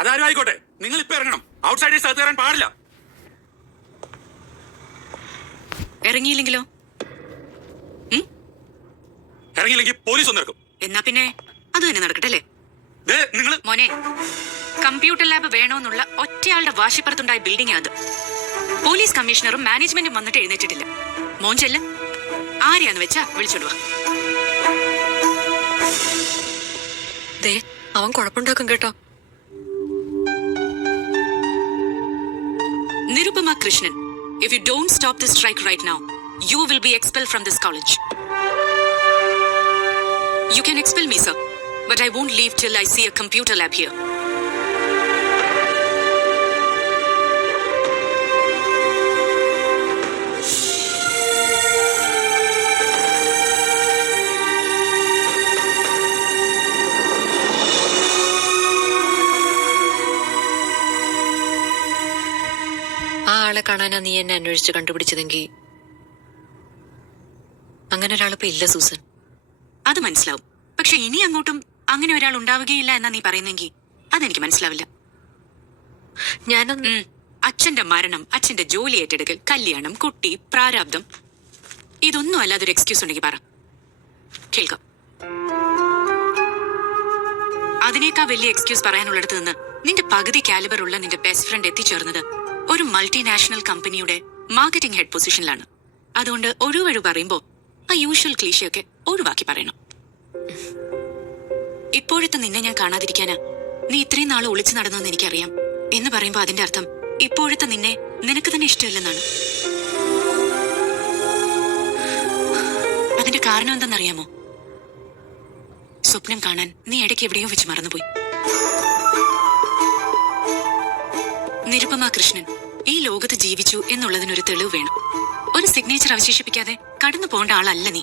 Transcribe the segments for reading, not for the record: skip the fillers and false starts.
അതാരും ആയിക്കോട്ടെ, നിങ്ങൾ ഇപ്പൊ ഇറങ്ങണം. ഔട്ട്സൈഡേഴ്സ് അകത്ത് കയറാൻ പാടില്ല. ഇറങ്ങിയില്ലെങ്കിലോ? ഇറങ്ങിയില്ലെങ്കിൽ പോലീസ് ഒന്നിറക്കും. എന്നാ പിന്നെ അത് തന്നെ നടക്കട്ടെ അല്ലേ? നിങ്ങൾ മോനെ, കമ്പ്യൂട്ടർ ലാബ് വേണോന്നുള്ള ഒറ്റയാളുടെ വാശിപ്പുറത്തുണ്ടായ ബിൽഡിംഗ് അത്. പോലീസ് കമ്മീഷണറും മാനേജ്മെന്റും വന്നിട്ട് എഴുന്നേറ്റിട്ടില്ല. മോൻ ചെല്ല്, ആരെയാന്ന് വെച്ചാ വിളിച്ചോടുവാ. അവൻ കുഴപ്പമുണ്ടാക്കും കേട്ടോ. Nirupama Krishnan, if you don't stop this strike right now, you will be expelled from this college. You can expel me, sir, but I won't leave till I see a computer lab here. ആ ആളെ കാണാനാ നീ എന്നെ അന്വേഷിച്ച് കണ്ടുപിടിച്ചതെങ്കിൽ അങ്ങനെ ഒരാളിപ്പോ ഇല്ല Susan. അത് മനസ്സിലാവും. പക്ഷെ ഇനി അങ്ങോട്ടും അങ്ങനെ ഒരാൾ ഉണ്ടാവുകയില്ല എന്നാ നീ പറയുന്നെങ്കിൽ അതെനിക്ക് മനസ്സിലാവില്ല. ഞാനൊന്ന് അച്ഛന്റെ മരണം, അച്ഛന്റെ ജോലി ഏറ്റെടുക്കൽ, കല്യാണം, കുട്ടി, പ്രാരാബ്ദം, ഇതൊന്നും അല്ലാതൊരു എക്സ്ക്യൂസ് ഉണ്ടെങ്കിൽ പറ, കേൾക്കാം. അതിനേക്കാൾ വലിയ എക്സ്ക്യൂസ് പറയാനുള്ളിടത്ത് നിന്ന് നിന്റെ പകുതി കാലിബർ ഉള്ള നിന്റെ ബെസ്റ്റ് ഫ്രണ്ട് എത്തിച്ചേർന്നത് ഒരു മൾട്ടിനാഷണൽ കമ്പനിയുടെ മാർക്കറ്റിംഗ് ഹെഡ് പൊസിഷനിലാണ്. അതുകൊണ്ട് ഒഴിവഴു പറയുമ്പോ ആ യൂഷ്വൽ ക്ലീശയൊക്കെ ഒഴിവാക്കി പറയണം. ഇപ്പോഴത്തെ നിന്നെ ഞാൻ കാണാതിരിക്കാനാ നീ ഇത്രയും നാൾ ഒളിച്ചു നടന്നെന്ന് എനിക്കറിയാം എന്ന് പറയുമ്പോ അതിന്റെ അർത്ഥം ഇപ്പോഴത്തെ നിന്നെ നിനക്ക് തന്നെ ഇഷ്ടമില്ലെന്നാണ്. അതിന്റെ കാരണം എന്തെന്നറിയാമോ? സ്വപ്നം കാണാൻ നീ ഇടയ്ക്ക് എവിടെയോ വെച്ച് മറന്നുപോയി. നിരുപമ കൃഷ്ണൻ ഈ ലോകത്ത് ജീവിച്ചു എന്നുള്ളതിനൊരു തെളിവ് വേണം. ഒരു സിഗ്നേച്ചർ അവശേഷിപ്പിക്കാതെ കടന്നു പോകേണ്ട ആളല്ല നീ.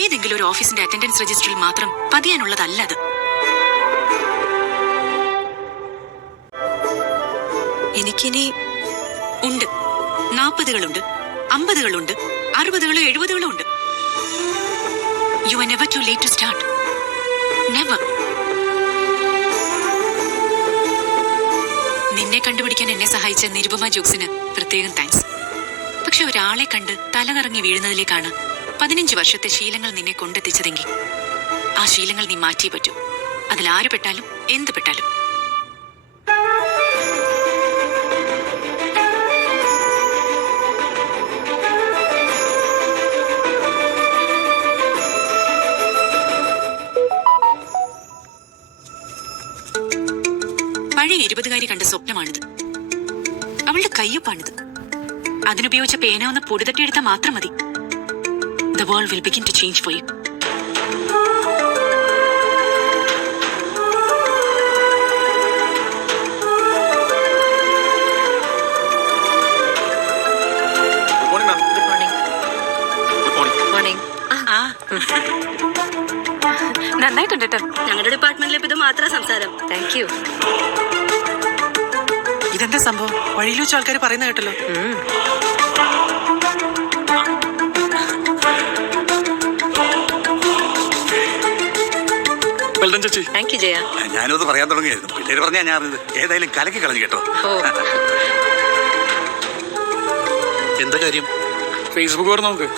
ഏതെങ്കിലും ഒരു ഓഫീസിന്റെ അറ്റൻഡൻസ് രജിസ്റ്ററിൽ മാത്രം പതിയാനുള്ളതല്ല അത്. എനിക്കിനി ഉണ്ട്. 40കളുണ്ട്, 50കളുണ്ട്, 60കളും 70കളും ഉണ്ട്. You are never too late to start. Never. നിന്നെ കണ്ടുപിടിക്കാൻ എന്നെ സഹായിച്ച നിരുപമ ജോക്സിന് പ്രത്യേകം താങ്ക്സ്. പക്ഷെ ഒരാളെ കണ്ട് തലകറങ്ങി വീഴുന്നതിലേക്കാണ് 15 വർഷത്തെ ശീലങ്ങൾ നിന്നെ കൊണ്ടെത്തിച്ചതെങ്കിൽ ആ ശീലങ്ങൾ നീ മാറ്റിയേ പറ്റൂ. അതിലാര് പെട്ടാലും എന്ത് പെട്ടാലും. പഴയ 20കാരി കണ്ട സ്വപ്നമാണിത്. അവളുടെ കയ്യൊപ്പാണിത്. അതിനുപയോഗിച്ച പേന ഒന്ന് പൊടിതട്ടിയെടുത്താൽ മാത്രം മതി. The world will begin to change for you. Good morning, ma'am. Good morning. Good morning. Morning. നന്നായിട്ടുണ്ട് കേട്ടോ. ഞങ്ങളുടെ ഡിപ്പാർട്ട്മെന്റിൽ ഇത് മാത്രം സംസാരം. Thank you. ഇതെന്താ സംഭവം? വഴിയിൽ വെച്ച് ആൾക്കാർ പറയുന്ന കേട്ടല്ലോ. Thank you Jaya. ഞാനത് പറയാൻ തുടങ്ങിയായിരുന്നു. പിള്ളേര് പറഞ്ഞാ ഞാൻ ഏതായാലും കലക്കി കളഞ്ഞു കേട്ടോ. എന്താ കാര്യം? ഫേസ്ബുക്ക് നോക്ക്.